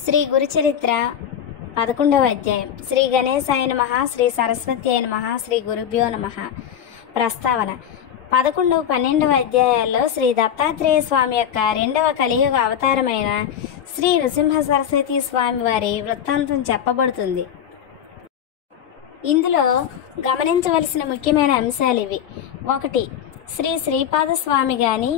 శ్రీ గురుచరిత్ర 11వ అధ్యాయం. శ్రీ గణేశాయ నమః, శ్రీ సరస్వత్యాయ నమః, శ్రీ గురుభ్యో నమః. ప్రస్తావన. 11, 12వ అధ్యాయాల్లో శ్రీ దత్తాత్రేయ స్వామి యొక్క రెండవ కలియుగ అవతారమైన శ్రీ నృసింహ సరస్వతి స్వామి వారి వృత్తాంతం చెప్పబడుతుంది. ఇందులో గమనించవలసిన ముఖ్యమైన అంశాలు ఇవి. 1. శ్రీ శ్రీపాద స్వామి గాని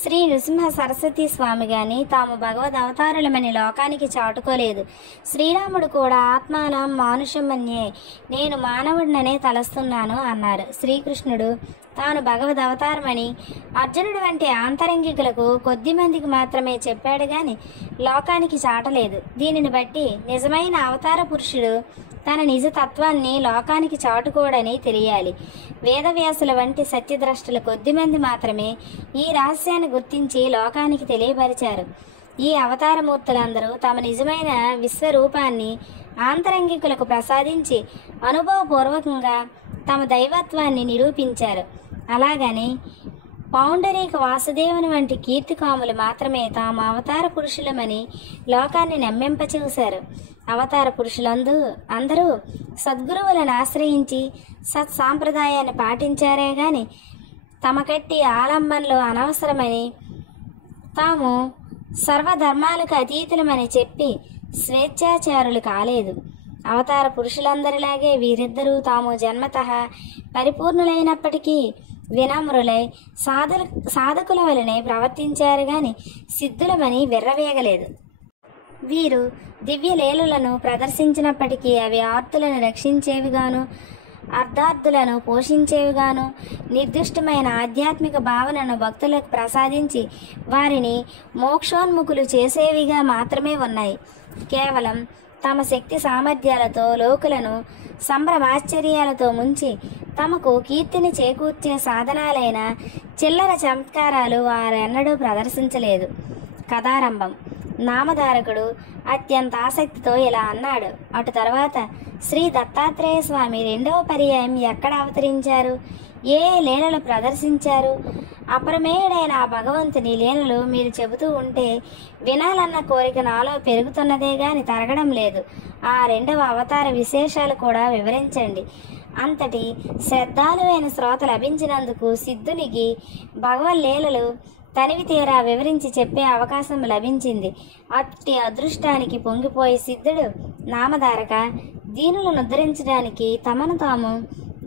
శ్రీ నృసింహ సరస్వతి స్వామి గాని తాము భగవద్ అవతారులమని లోకానికి చాటుకోలేదు. శ్రీరాముడు కూడా ఆత్మానం మానుషమన్యే, నేను మానవుడిననే తలస్తున్నాను అన్నారు. శ్రీకృష్ణుడు తాను భగవద్ అవతారమని అర్జునుడు వంటి ఆంతరంగికులకు కొద్ది మందికి మాత్రమే చెప్పాడు గాని లోకానికి చాటలేదు. దీనిని బట్టి నిజమైన అవతార పురుషుడు తన నిజ తత్వాన్ని లోకానికి చాటుకోడని తెలియాలి. వేదవ్యాసుల వంటి సత్యద్రష్టలు కొద్దిమంది మాత్రమే ఈ రహస్యాన్ని గుర్తించి లోకానికి తెలియపరిచారు. ఈ అవతారమూర్తులందరూ తమ నిజమైన విశ్వరూపాన్ని ఆంతరంగికులకు ప్రసాదించి అనుభవపూర్వకంగా తమ దైవత్వాన్ని నిరూపించారు. అలాగని పౌండరీక వాసుదేవుని వంటి కీర్తికాములు మాత్రమే తాము అవతార పురుషులమని లోకాన్ని నమ్మింపచేశారు. అవతార అందరూ సద్గురువులను ఆశ్రయించి సత్సాంప్రదాయాన్ని పాటించారే గాని తమ కట్టి ఆలంబనలు అనవసరమని తాము సర్వధర్మాలకు అతీతులమని చెప్పి స్వేచ్ఛాచారులు కాలేదు. అవతార పురుషులందరిలాగే వీరిద్దరూ తాము జన్మతః పరిపూర్ణులైనప్పటికీ వినమ్రులై సాధకుల వలనే ప్రవర్తించారు గాని సిద్ధులమని విర్రవేగలేదు. వీరు దివ్య లీలలను ప్రదర్శించినప్పటికీ అవి ఆర్తులను రక్షించేవిగాను అర్ధార్థులను పోషించేవిగాను నిర్దిష్టమైన ఆధ్యాత్మిక భావనను భక్తులకు ప్రసాదించి వారిని మోక్షోన్ముఖులు చేసేవిగా మాత్రమే ఉన్నాయి. కేవలం తమ శక్తి సామర్థ్యాలతో లోకులను సంభ్రమాశ్చర్యాలతో ముంచి తమకు కీర్తిని చేకూర్చే సాధనాలైన చిల్లర చమత్కారాలు వారెన్నడూ ప్రదర్శించలేదు. కథారంభం. నామధారకుడు అత్యంత ఆసక్తితో ఇలా అన్నాడు. అటు తర్వాత శ్రీ దత్తాత్రేయ స్వామి రెండవ పర్యాయం ఎక్కడ అవతరించారు, ఏ లీలలు ప్రదర్శించారు? అప్రమేయుడైన ఆ భగవంతుని లీలలు మీరు చెబుతూ ఉంటే వినాలన్న కోరిక నాలో పెరుగుతున్నదే గాని తరగడం లేదు. ఆ రెండవ అవతార విశేషాలు కూడా వివరించండి. అంతటి శ్రద్ధాలువైన శ్రోత లభించినందుకు సిద్ధునికి భగవన్ లీలలు తనివి తీరా వివరించి చెప్పే అవకాశం లభించింది. అట్టి అదృష్టానికి పొంగిపోయి సిద్ధుడు నామధారక, దీనులను ఉద్ధరించడానికి తమను తాము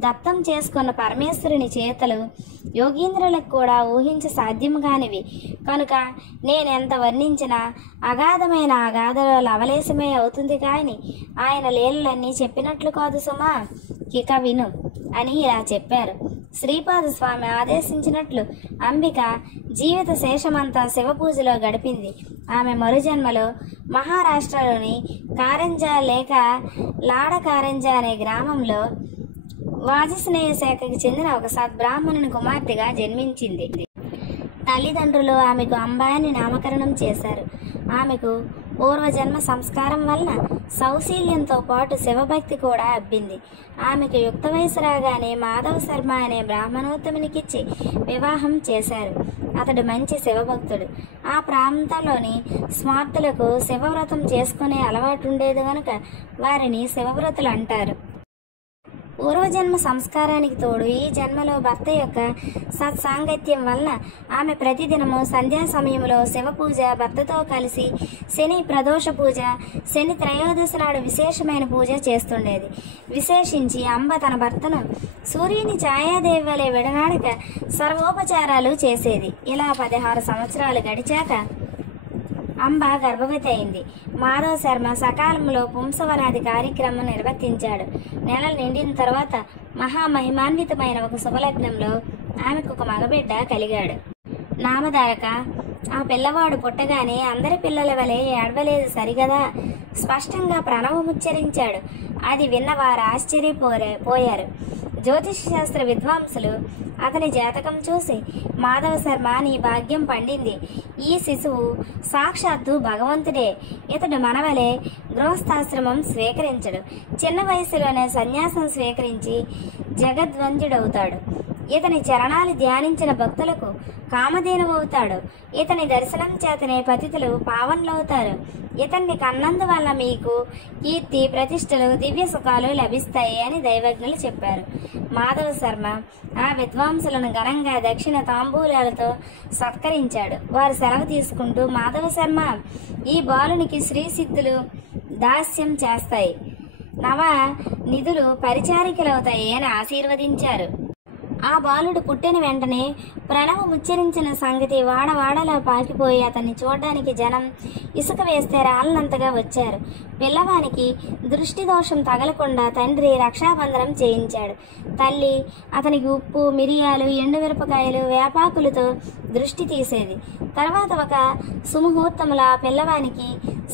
దత్తం చేసుకున్న పరమేశ్వరుని చేతలు యోగీంద్రులకు కూడా ఊహించ సాధ్యము కానివి కనుక నేనెంత వర్ణించినా అగాధమైన అగాధలో లవలేశమే అవుతుంది కానీ ఆయన లీలలన్నీ చెప్పినట్లు కాదు సుమా, ఇక విను అని ఇలా చెప్పారు. శ్రీపాద స్వామి ఆదేశించినట్లు అంబిక జీవిత శేషమంతా శివపూజలో గడిపింది. ఆమె మరుజన్మలో మహారాష్ట్రలోని కారంజా లేక లాడకారంజా అనే గ్రామంలో వాజస్నేయ శాఖకి చెందిన ఒక సద్బ్రాహ్మణుని కుమార్తెగా జన్మించింది. తల్లిదండ్రులు ఆమెకు అంబాని నామకరణం చేశారు. ఆమెకు పూర్వజన్మ సంస్కారం వలన సౌశీల్యంతో పాటు శివభక్తి కూడా అబ్బింది. ఆమెకు యుక్త వయసు రాగానే మాధవ శర్మ అనే బ్రాహ్మణోత్తమునికిచ్చి వివాహం చేశారు. అతడు మంచి శివభక్తుడు. ఆ ప్రాంతంలోని స్మార్తులకు శివవ్రతం చేసుకునే అలవాటు ఉండేది కనుక వారిని శివవ్రతులు అంటారు. పూర్వజన్మ సంస్కారానికి తోడు ఈ జన్మలో భర్త యొక్క సత్సాంగత్యం వలన ఆమె ప్రతిదినము సంధ్యా సమయంలో శివ పూజ, భర్తతో కలిసి శని ప్రదోష పూజ, శని త్రయోదశి నాడు విశేషమైన పూజ చేస్తుండేది. విశేషించి అంబ తన భర్తను సూర్యుని ఛాయాదేవి వలె విడనాడక సర్వోపచారాలు చేసేది. ఇలా 16 సంవత్సరాలు గడిచాక అంబ గర్భవతి అయింది. మాధవ శర్మ సకాలంలో పుంసవనాది కార్యక్రమం నిర్వర్తించాడు. నెలలు నిండిన తర్వాత మహామహిమాన్వితమైన ఒక శుభలగ్నంలో ఆమెకు ఒక మగబిడ్డ కలిగాడు. నామధారక, ఆ పిల్లవాడు పుట్టగానే అందరి పిల్లల వలె ఏడవలేదు సరిగదా, స్పష్టంగా ప్రణవముచ్చరించాడు. అది విన్నవారు ఆశ్చర్యపోయారు. జ్యోతిష్ శాస్త్ర విద్వాంసులు అతని జాతకం చూసి, మాధవ శర్మ, నీ భాగ్యం పండింది. ఈ శిశువు సాక్షాత్తు భగవంతుడే. ఇతడు మనవలే గృహస్థాశ్రమం స్వీకరించడు. చిన్న వయసులోనే సన్యాసం స్వీకరించి జగద్వంద్యుడవుతాడు. ఇతని చరణాలు ధ్యానించిన భక్తులకు కామధేనువవుతాడు. ఇతని దర్శనం చేతనే పతితులు పావనులవుతారు. ఇతన్ని కన్నందువల్ల మీకు కీర్తి ప్రతిష్టలు దివ్య సుఖాలు లభిస్తాయి అని దైవజ్ఞులు చెప్పారు. మాధవ శర్మ ఆ విద్వాంసులను ఘనంగా దక్షిణ తాంబూలాలతో సత్కరించాడు. వారు సెలవు తీసుకుంటూ, మాధవ శర్మ, ఈ బాలునికి శ్రీ సిద్ధులు దాస్యం చేస్తాయి, నవ నిధులు పరిచారికలవుతాయి అని ఆశీర్వదించారు. ఆ బాలుడు పుట్టిన వెంటనే ప్రణవం ఉచ్చరించిన సంగతి వాడవాడలా పాకిపోయి అతన్ని చూడడానికి జనం ఇసుక వేస్తే రాళ్ళంతగా వచ్చారు. పిల్లవానికి దృష్టి దోషం తగలకుండా తండ్రి రక్షాబంధనం చేయించాడు. తల్లి అతనికి ఉప్పు, మిరియాలు, ఎండుమిరపకాయలు, వేపాకులతో దృష్టి తీసేది. తర్వాత ఒక సుముహూర్తంలో ఆ పిల్లవానికి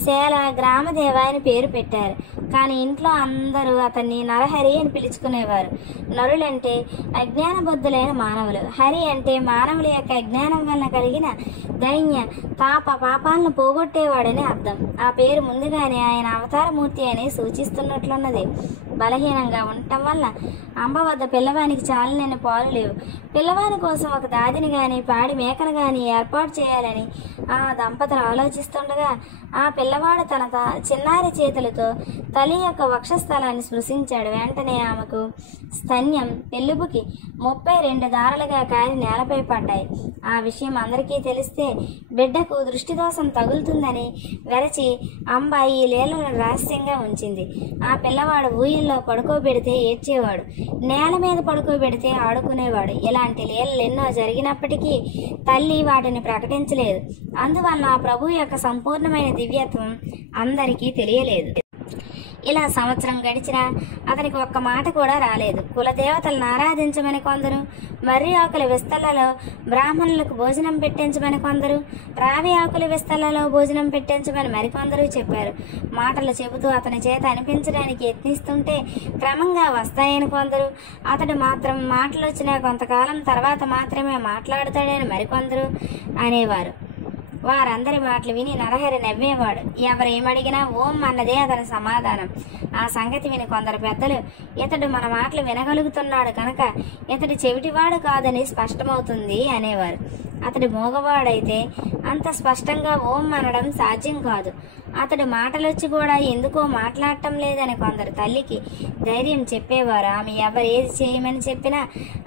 శేల గ్రామదేవ అని పేరు పెట్టారు. కానీ ఇంట్లో అందరూ అతన్ని నరహరి అని పిలుచుకునేవారు. నరులంటే అజ్ఞానబద్ధులైన మానవులు, హరి అంటే మానవుల యొక్క అజ్ఞానం వలన కలిగిన దైన్య తాప పాపాలను పోగొట్టేవాడని అర్థం. ఆ పేరు ముందుగానే ఆయన అవతారమూర్తి అని సూచిస్తున్నట్లున్నది. బలహీనంగా ఉండటం వల్ల అంబ వద్ద పిల్లవానికి చాలని పాలు లేవు. పిల్లవాని కోసం ఒక దాదిని గాని పాడి మేకను గాని ఏర్పాటు చేయాలని ఆ దంపతులు ఆలోచిస్తుండగా ఆ పిల్లవాడు తన చిన్నారి చేతులతో తల్లి యొక్క వక్షస్థలాన్ని స్పృశించాడు. వెంటనే ఆమెకు స్తన్యం పెళ్ళుబుకి 32 దారులుగా కారి నేలపై పడ్డాయి. ఆ విషయం అందరికీ తెలిస్తే బిడ్డకు దృష్టిదోషం తగులుతుందని వెరచి అంబ ఈ లీలను రహస్యంగా ఉంచింది. ఆ పిల్లవాడు ఊయల్లో పడుకోబెడితే ఏడ్చేవాడు, నేల మీద పడుకోబెడితే ఆడుకునేవాడు. ఇలాంటి లీలలు ఎన్నో జరిగినప్పటికీ తల్లి వాటిని ప్రకటించలేదు. అందువల్ల ఆ ప్రభు యొక్క సంపూర్ణమైన దివ్యత్వం అందరికీ తెలియలేదు. ఇలా సంవత్సరం గడిచినా అతనికి ఒక్క మాట కూడా రాలేదు. కులదేవతలను ఆరాధించమని కొందరు, మర్రి ఆకుల విస్తళ్లలో బ్రాహ్మణులకు భోజనం పెట్టించమని కొందరు, రావి ఆకుల విస్తళ్లలో భోజనం పెట్టించమని మరికొందరు చెప్పారు. మాటలు చెబుతూ అతని చేత అనిపించడానికి యత్నిస్తుంటే క్రమంగా వస్తాయని కొందరు, అతడు మాత్రం మాటలు వచ్చిన కొంతకాలం తర్వాత మాత్రమే మాట్లాడతాడని మరికొందరు అనేవారు. వారందరి మాటలు విని నరహరి నవ్వేవాడు. ఎవరు ఏమడిగినా ఓం అన్నదే అతని సమాధానం. ఆ సంగతి విని కొందరు పెద్దలు, ఇతడు మన మాటలు వినగలుగుతున్నాడు కనుక ఇతడు చెవిటివాడు కాదని స్పష్టమవుతుంది అనేవారు. అతడు మూగవాడైతే అంత స్పష్టంగా ఓం అనడం సాధ్యం కాదు. అతడు మాటలొచ్చి కూడా ఎందుకో మాట్లాడటం లేదని కొందరు తల్లికి ధైర్యం చెప్పేవారు. ఆమె ఎవరు ఏది చేయమని చెప్పినా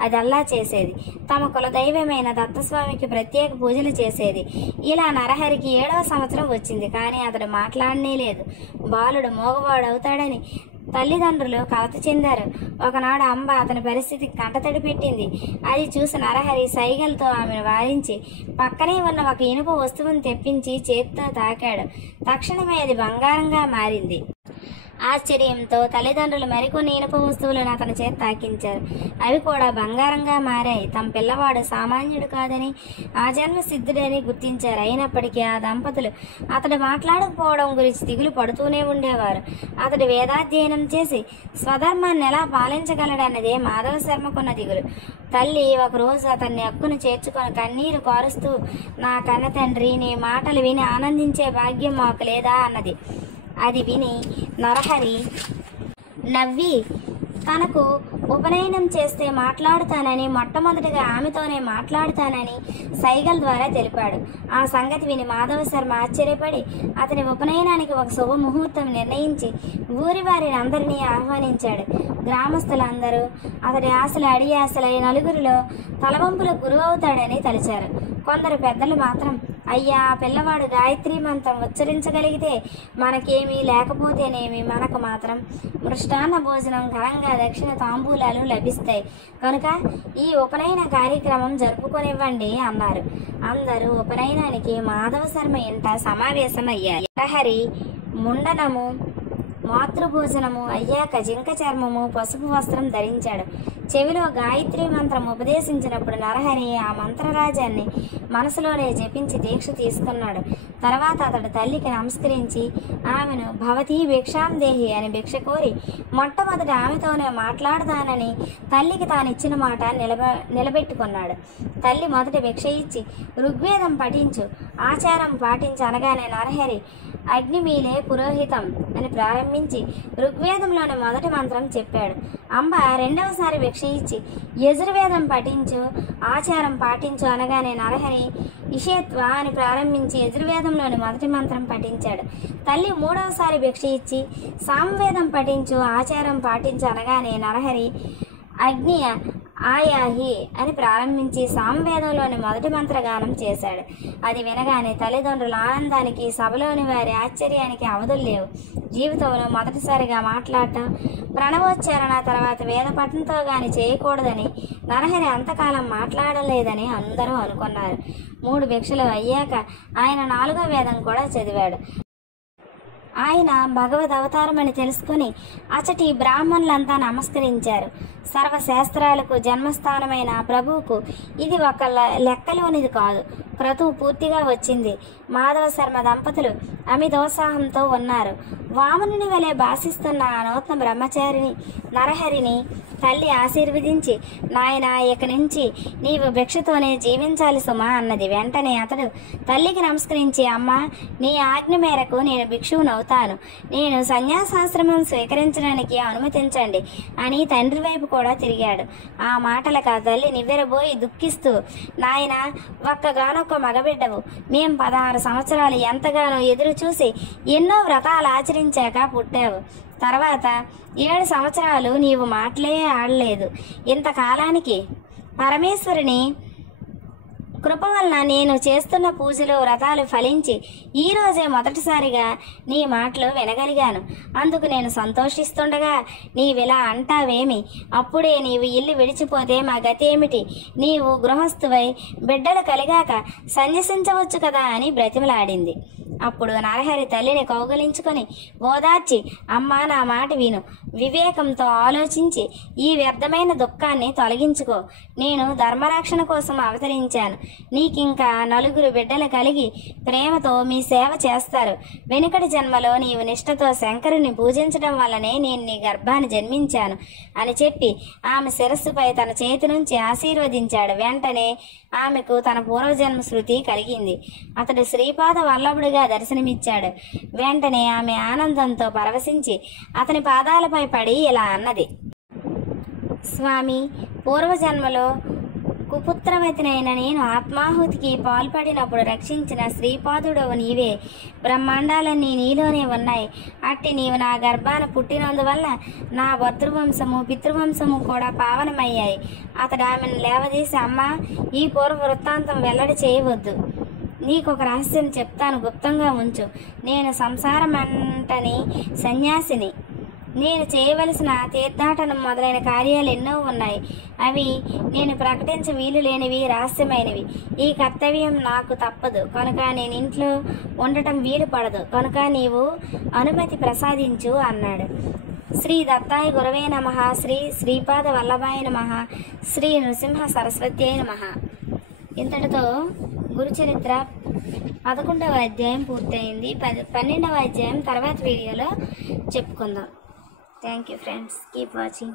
అదల్లా చేసేది. తమ కులదైవమైన దత్తస్వామికి ప్రత్యేక పూజలు చేసేది. ఇలా నరహరికి 7వ సంవత్సరం వచ్చింది. కానీ అతడు మాట్లాడనే లేదు. బాలుడు మోగవాడు అవుతాడని తల్లిదండ్రులు కలత చెందారు. ఒకనాడు అంబ అతని పరిస్థితికి కంటతడి పెట్టింది. అది చూసి నరహరి సైగలతో ఆమెను వారించి పక్కనే ఉన్న ఒక ఇనుప వస్తువును తెప్పించి చేతితో తాకాడు. తక్షణమే అది బంగారంగా మారింది. ఆశ్చర్యంతో తల్లిదండ్రులు మరికొన్ని ఇనుప వస్తువులను అతని చేత తాకించారు. అవి కూడా బంగారంగా మారాయి. తమ పిల్లవాడు సామాన్యుడు కాదని, ఆ జన్మ సిద్ధుడని గుర్తించారు. అయినప్పటికీ ఆ దంపతులు అతడు మాట్లాడకపోవడం గురించి దిగులు పడుతూనే ఉండేవారు. అతడు వేదాధ్యయనం చేసి స్వధర్మాన్ని ఎలా పాలించగలడన్నదే మాధవ శర్మకున్న దిగులు. తల్లి ఒకరోజు అతన్ని అక్కును చేర్చుకొని కన్నీరు కారుస్తూ, నా కన్న తండ్రి, నీ మాటలు విని ఆనందించే భాగ్యం మాకు లేదా అన్నది. అది విని నరహరి నవ్వి తనకు ఉపనయనం చేస్తే మాట్లాడుతానని, మొట్టమొదటిగా ఆమెతోనే మాట్లాడుతానని సైగల ద్వారా తెలిపాడు. ఆ సంగతి విని మాధవ శర్మ ఆశ్చర్యపడి అతని ఉపనయనానికి ఒక శుభముహూర్తం నిర్ణయించి ఊరి వారిని అందరినీ ఆహ్వానించాడు. గ్రామస్తులందరూ అతడి ఆశలు అడి ఆశలై నలుగురిలో తలవంపులకు గురువు అవుతాడని తలిచారు. కొందరు పెద్దలు మాత్రం, అయ్యా, ఆ పిల్లవాడు గాయత్రీ మంత్రం ఉచ్చరించగలిగితే మనకేమీ, లేకపోతేనేమి మనకు మాత్రం మృష్టాన్న భోజనం, ఘనంగా దక్షిణ తాంబూలాలు లభిస్తాయి కనుక ఈ ఉపనయన కార్యక్రమం జరుపుకొనివ్వండి అన్నారు. అందరూ ఉపనయనానికి మాధవ శర్మ ఇంట సమావేశమయ్యారు. నరహరి ముండనము, మాతృభోజనము అయ్యాక జింక చర్మము, పసుపు వస్త్రం ధరించాడు. చెవిలో గాయత్రీ మంత్రం ఉపదేశించినప్పుడు నరహరి ఆ మంత్రరాజాన్ని మనసులోనే జపించి దీక్ష తీసుకున్నాడు. తర్వాత అతడు తల్లికి నమస్కరించి ఆమెను భవతీ భిక్షాందేహి అని భిక్ష కోరి మొట్టమొదటి ఆమెతోనే మాట్లాడతానని తల్లికి తానిచ్చిన మాట నిలబెట్టుకున్నాడు. తల్లి మొదటి భిక్ష ఇచ్చి ఋగ్వేదం పఠించు, ఆచారం పాటించు అనగానే నరహరి అగ్నిమీలే పురోహితం అని ప్రారంభించి ఋగ్వేదంలోని మొదటి మంత్రం చెప్పాడు. అంబ రెండవసారి భిక్ష ఇచ్చి యజుర్వేదం పఠించు, ఆచారం పాటించు అనగానే నరహరి ఇషేత్వ అని ప్రారంభించి యజుర్వేదంలోని మొదటి మంత్రం పఠించాడు. తల్లి మూడవసారి భిక్ష ఇచ్చి సామవేదం పఠించు, ఆచారం పాటించు అనగానే నరహరి అగ్ని ఆయాహి అని ప్రారంభించి సామవేదంలోని మొదటి మంత్రగానం చేశాడు. అది వినగానే తల్లిదండ్రుల ఆనందానికి, సభలోని వారి ఆశ్చర్యానికి అవధులు లేవు. జీవితంలో మొదటిసారిగా మాట్లాడటం, ప్రణవోచ్చారణ తర్వాత వేద పఠనంతో గాని చేయకూడదని నరహరి అంతకాలం మాట్లాడలేదని అందరూ అనుకున్నారు. 3 భిక్షలు అయ్యాక ఆయన 4వ వేదం కూడా చదివాడు. ఆయన భగవద్ అవతారమని తెలుసుకుని అచటి బ్రాహ్మణులంతా నమస్కరించారు. సర్వశాస్త్రాలకు జన్మస్థానమైన ప్రభువుకు ఇది ఒక లెక్కలోనిది కాదు. క్రతువు పూర్తిగా వచ్చింది. మాధవ శర్మ దంపతులు అమితోత్సాహంతో ఉన్నారు. వామనుని వలె భాషిస్తున్న ఆ నూతన బ్రహ్మచారిని నరహరిని తల్లి ఆశీర్వదించి, నాయన ఇక నుంచి నీవు భిక్షతోనే జీవించాలి సుమా అన్నది. వెంటనే అతడు తల్లికి నమస్కరించి, అమ్మ నీ ఆజ్ఞ మేరకు నేను భిక్షువునవుతాను. నేను సన్యాసాశ్రమం స్వీకరించడానికి అనుమతించండి అని తండ్రి వైపు కూడా తిరిగాడు. ఆ మాటలకు ఆ తల్లి నివ్వెరబోయి దుఃఖిస్తూ, నాయన ఒక్కగానొక్క మగబిడ్డవు. మేం 16 సంవత్సరాలు ఎంతగానో ఎదురు చూసి ఎన్నో వ్రతాలు ఆచరించాక పుట్టావు. తర్వాత 7 సంవత్సరాలు నీవు మాటలే ఆడలేదు. ఇంతకాలానికి పరమేశ్వరుని కృప వలన నేను చేస్తున్న పూజలు, వ్రతాలు ఫలించి ఈరోజే మొదటిసారిగా నీ మాటలు వినగలిగాను. అందుకు నేను సంతోషిస్తుండగా నీవిలా అంటావేమి? అప్పుడే నీవు ఇల్లు విడిచిపోతే మా గతి ఏమిటి? నీవు గృహస్థువై బిడ్డలు కలిగాక సన్యసించవచ్చు కదా అని బ్రతిమలాడింది. అప్పుడు నరహరి తల్లిని కౌగలించుకొని ఓదార్చి, అమ్మా నా మాట విను. వివేకంతో ఆలోచించి ఈ వ్యర్థమైన దుఃఖాన్ని తొలగించుకో. నేను ధర్మరక్షణ కోసం అవతరించాను. నీకింకా 4 బిడ్డలు కలిగి ప్రేమతో మీ సేవ చేస్తారు. వెనుకటి జన్మలో నీవు నిష్ఠతో శంకరుని పూజించడం వల్లనే నేను నీ గర్భాన్ని జన్మించాను అని చెప్పి ఆమె శిరస్సుపై తన చేతి నుంచి ఆశీర్వదించాడు. వెంటనే ఆమెకు తన పూర్వజన్మ శృతి కలిగింది. అతడు శ్రీపాద వల్లభుడిగా దర్శనమిచ్చాడు. వెంటనే ఆమె ఆనందంతో పరవశించి అతని పాదాలపై పడి ఇలా అన్నది, స్వామి, పూర్వజన్మలో కుపుత్రవతినైన నేను ఆత్మాహుతికి పాల్పడినప్పుడు రక్షించిన శ్రీపాదుడవు నీవే. బ్రహ్మాండాలన్నీ నీలోనే ఉన్నాయి. అట్టి నీవు నా గర్భాన పుట్టినందువల్ల నా భర్తృవంశము, పితృవంశము కూడా పావనమయ్యాయి. అతడు ఆమెను లేవదీసి, అమ్మ ఈ పూర్వ వృత్తాంతం వెల్లడి చేయవద్దు. నీకొక రహస్యం చెప్తాను, గుప్తంగా ఉంచు. నేను సంసారమంటని సన్యాసిని. నేను చేయవలసిన తీర్థాటనం మొదలైన కార్యాలు ఎన్నో ఉన్నాయి. అవి నేను ప్రకటించ వీలు లేనివి, రహస్యమైనవి. ఈ కర్తవ్యం నాకు తప్పదు కనుక నేను ఇంట్లో ఉండటం వీలు పడదు. కనుక నీవు అనుమతి ప్రసాదించు అన్నాడు. శ్రీ దత్తాయ గురవే నమః. శ్రీ శ్రీపాద వల్లభాయ నమః. శ్రీ నృసింహ సరస్వత్యై నమః. ఇంతటితో గురుచరిత్ర 11వ అధ్యాయం పూర్తయింది. 12వ అధ్యాయం తర్వాత వీడియోలో చెప్పుకుందాం. Thank you friends. Keep watching.